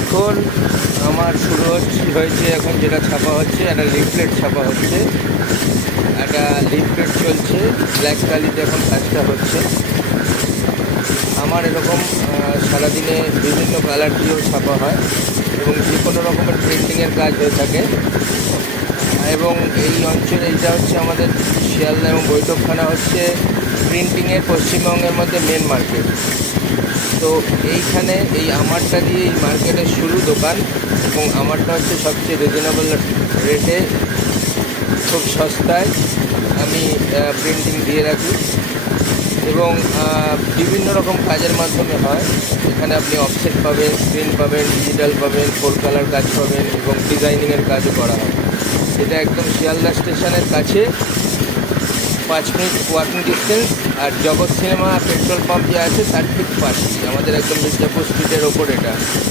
এখন আমার শুরু হয়েছে এখন যেটা ছাপা হচ্ছে একটা লিফলেট ছাপা হচ্ছে, একটা লিফলেট চলছে ব্ল্যাক কালিতে এখন কাজটা হচ্ছে। আমার এরকম সারাদিনে বিভিন্ন কালার দিয়েও ছাপা হয় এবং যে কোনো রকমের প্রিন্টিংয়ের কাজ হয়ে থাকে। এবং এই অঞ্চলে এইটা হচ্ছে আমাদের শিয়ালদা এবং বৈঠকখানা হচ্ছে প্রিন্টিংয়ের পশ্চিমবঙ্গের মধ্যে মেন মার্কেট। তো এইখানে এই আমারটা দিয়ে এই মার্কেটের শুরু দোকান, এবং আমারটা হচ্ছে সবচেয়ে রিজনেবল রেটে, খুব সস্তায় আমি প্রিন্টিং দিয়ে রাখি এবং বিভিন্ন রকম কাজের মাধ্যমে হয়। এখানে আপনি অফসেট পাবেন, স্ক্রিন পাবেন, ডিজিটাল পাবেন, ফোর কালার কাজ পাবেন এবং ডিজাইনিংয়ের কাজও করা হয়। এটা একদম শিয়ালদা স্টেশনের কাছে, 5 মিনিট ওয়াকিং ডিস্টেন্স। আর জগৎ সিনেমা পেট্রোল পাম্প যে আছে তার ঠিক পাশেই, আমাদের একদম মির্জাপুর স্ট্রিটের ওপর এটা।